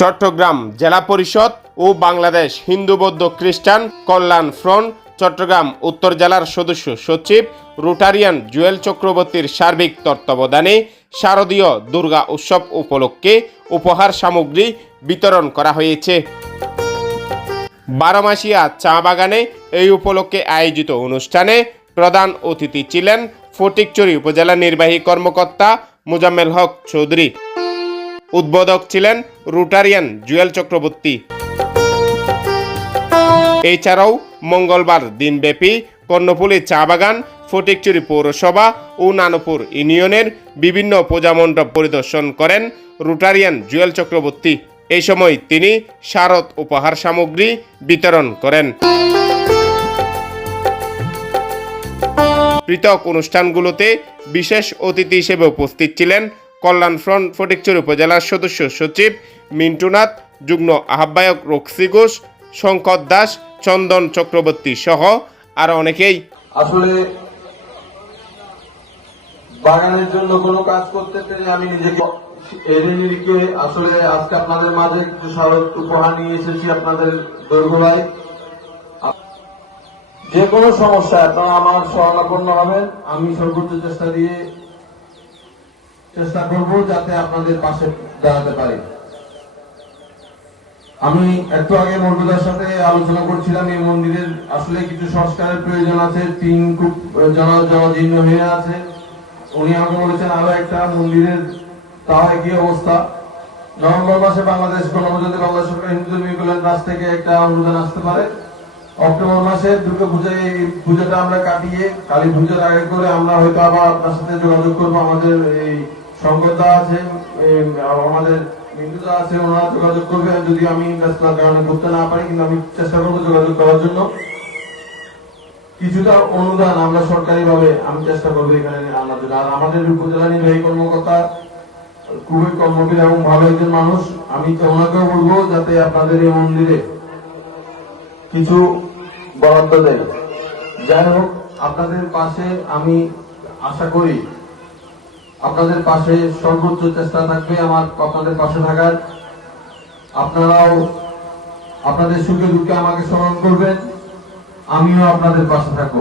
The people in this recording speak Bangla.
চট্টগ্রাম জেলা পরিষদ ও বাংলাদেশ হিন্দু বৌদ্ধ খ্রিস্টান কল্যাণ ফ্রন্ট, চট্টগ্রাম উত্তর জেলার সদস্য সচিব রোটারিয়ান জুয়েল চক্রবর্তীর সার্বিক তত্ত্বাবধানে শারদীয় দুর্গা উৎসব উপলক্ষে উপহার সামগ্রী বিতরণ করা হয়েছে। বারোমাসিয়া চা বাগানে এই উপলক্ষে আয়োজিত অনুষ্ঠানে প্রধান অতিথি ছিলেন ফটিকচুরি উপজেলা নির্বাহী কর্মকর্তা মুজাম্মেল হক চৌধুরী। উদ্বোধক ছিলেন রুটারিয়ান জুয়েল চক্রবর্তী। এছাড়াও মঙ্গলবার দিনব্যাপী কর্ণফুলী চা বাগান, ফটিকচুরি পৌরসভা ও নানপুর ইউনিয়নের বিভিন্ন পূজামণ্ডপ পরিদর্শন করেন রুটারিয়ান জুয়েল চক্রবর্তী। এই সময় তিনি শারদ উপহার সামগ্রী বিতরণ করেন। পৃথক অনুষ্ঠানগুলোতে বিশেষ অতিথি হিসেবে উপস্থিত ছিলেন কল্যাণ ফ্রন্ট ফটিকচুর উপজেলার সদস্য সচিব মিন্টুনাথ যুগ্ম আহ্বায়ক রক্সি ঘোষ, শঙ্কর দাস, চন্দন চক্রবর্তী সহ আরও অনেকেই। আসলে বাগানের জন্য কোনো কাজ করতে পেরে আমি নিজেকে এনে নিরিখে আসলে আজকে আপনাদের মাঝে কিছু স্মারক উপহার নিয়ে এসেছি আপনাদের দৈর্ঘ্যবাই যে কোনো সমস্যা আপনারা আমার শরণাপন্ন হবেন, আমি সর্বোচ্চ চেষ্টা দিয়ে চেষ্টা করব যাতে আপনাদের পাশে দাঁড়াতে পারি। আমি একটু আগে মর্যাদার সাথে আলোচনা করছিলাম, এই মন্দিরের আসলে কিছু সংস্কারের প্রয়োজন আছে। টিন খুব জন জনজীর্ণ হয়ে আছে। উনি আমাকে বলেছেন, আরও একটা মন্দিরের তাও একই অবস্থা। নভেম্বর মাসে বাংলাদেশ গণপ্রজাতি বাংলাদেশ সরকার হিন্দু ধর্মীয় কল্যাণ ট্রাস্ট থেকে একটা অনুদান আসতে পারে। অক্টোবর মাসে দুর্গা পূজায় এই পুজোটা আমরা কাটিয়ে, কালী পুজোর আগে করে আমরা হয়তো আবার আপনার সাথে যোগাযোগ করব, আমাদের এই সংকটটা আছে আমাদের বিন্দুদা আছে, ওনারা যোগাযোগ করবে যদি আমি ব্যস্ততার কারণে করতে না পারি, কিন্তু আমি চেষ্টা করব যোগাযোগ করার জন্য। কিছুটা অনুদান আমরা সরকারি ভাবে আমি চেষ্টা করব এখানে আনার জন্য। আর আমাদের উপজেলা নির্বাহী কর্মকর্তা খুবই কর্মবীর এবং ভালো একজন মানুষ। আমি তো ওনাকেও বলব যাতে আপনাদের এই মন্দিরে কিছু বরাদ্দ দেয়। যাই হোক, আপনাদের পাশে আমি আশা করি আপনাদের পাশে সর্বোচ্চ চেষ্টা থাকবে আমার আপনাদের পাশে থাকার। আপনারাও আপনাদের সুখে দুঃখে আমাকে স্মরণ করবেন। আমিও আপনাদের পাশে থাকব।